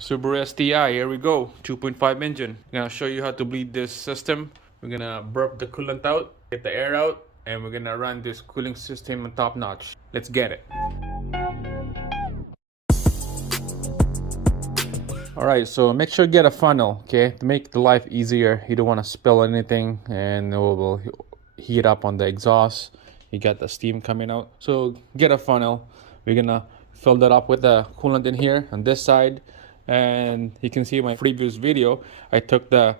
Subaru STI, here we go. 2.5 engine. I'm gonna show you how to bleed this system. We're gonna burp the coolant out, get the air out, and we're gonna run this cooling system on top notch. Let's get it. Alright, so make sure you get a funnel, okay? To make the life easier. You don't want to spill anything and it will heat up on the exhaust. You got the steam coming out. So get a funnel. We're gonna fill that up with the coolant in here on this side. And you can see in my previous video, I took the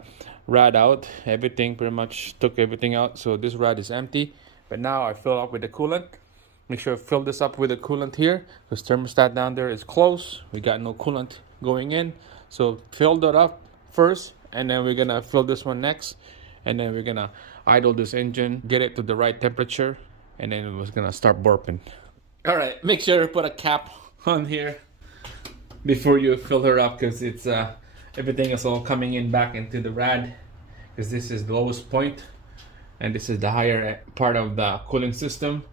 rad out. Everything, pretty much took everything out. So this rad is empty. But now I fill up with the coolant. Make sure I fill this up with the coolant here. Because thermostat down there is closed. We got no coolant going in. So fill that up first. And then we're gonna fill this one next. And then we're gonna idle this engine. Get it to the right temperature. And then it was gonna start burping. Alright, make sure to put a cap on here before you fill her up, because it's everything is all coming in back into the rad, because this is the lowest point and this is the higher part of the cooling system.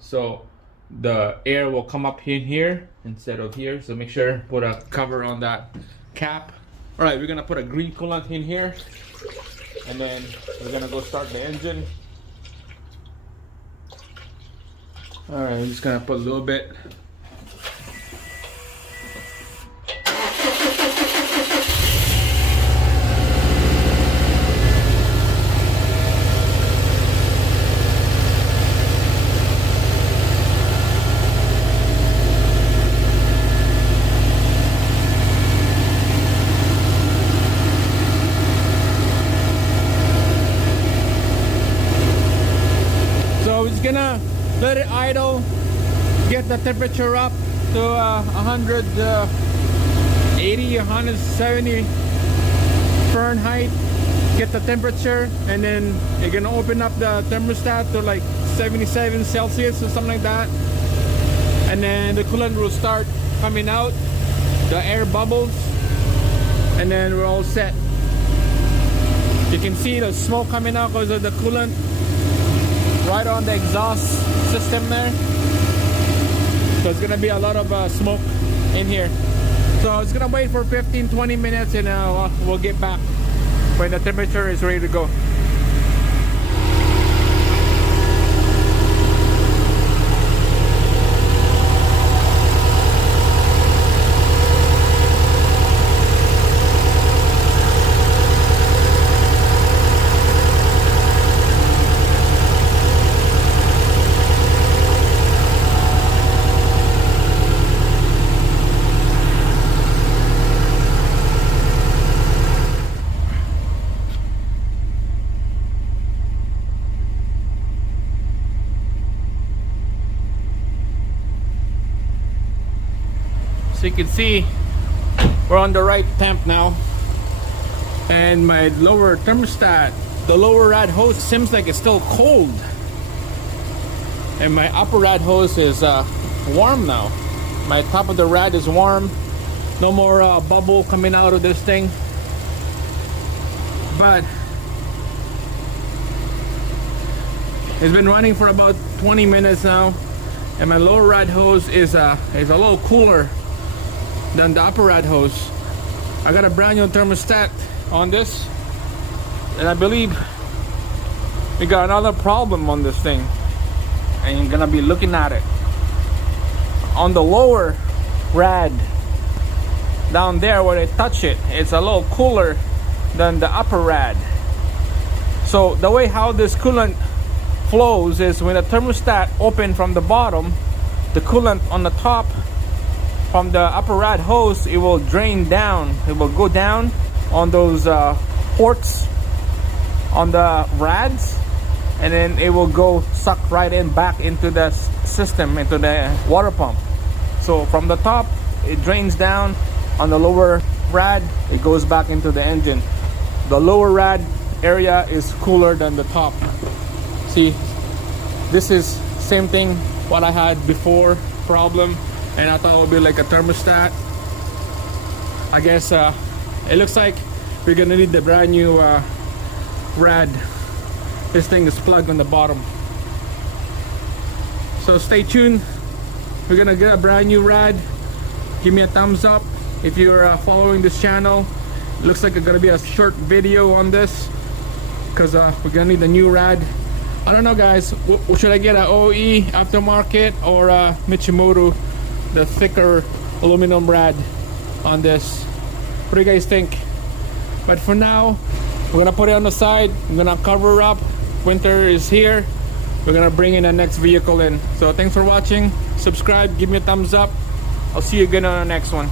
So the air will come up in here instead of here, so make sure put a cover on that cap. All right, we're gonna put a green coolant in here, and then we're gonna go start the engine. All right, I'm just gonna put a little bit. So it's gonna let it idle, get the temperature up to 180, 170 Fahrenheit. Get the temperature, and then you're gonna open up the thermostat to like 77 Celsius or something like that. And then the coolant will start coming out, the air bubbles, and then we're all set. You can see the smoke coming out because of the coolant right on the exhaust system there. So it's gonna be a lot of smoke in here. So it's gonna wait for 15-20 minutes, and we'll get back when the temperature is ready to go. So you can see we're on the right temp now, and my lower thermostat, the lower rad hose, seems like it's still cold, and my upper rad hose is warm now. My top of the rad is warm. No more bubble coming out of this thing. But it's been running for about 20 minutes now, and my lower rad hose is a little cooler than the upper rad hose. I got a brand new thermostat on this, and I believe we got another problem on this thing, and you're gonna be looking at it. On the lower rad down there where they touch it, it's a little cooler than the upper rad. So the way how this coolant flows is when the thermostat open from the bottom, the coolant on the top from the upper rad hose, it will drain down. It will go down on those ports on the rads, and then it will go suck right in back into the system, into the water pump. So from the top, it drains down. On the lower rad, it goes back into the engine. The lower rad area is cooler than the top. See, this is same thing what I had before problem, and I thought it would be like a thermostat. I guess it looks like we're gonna need the brand new rad. This thing is plugged on the bottom. So stay tuned. We're gonna get a brand new rad. Give me a thumbs up if you're following this channel. It looks like it's gonna be a short video on this because we're gonna need a new rad. I don't know, guys. Should I get a OE aftermarket or a Michimoto, the thicker aluminum rad on this? What do you guys think? But for now, we're gonna put it on the side. I'm gonna cover up. Winter is here. We're gonna bring in the next vehicle in. So thanks for watching. Subscribe, give me a thumbs up. I'll see you again on the next one.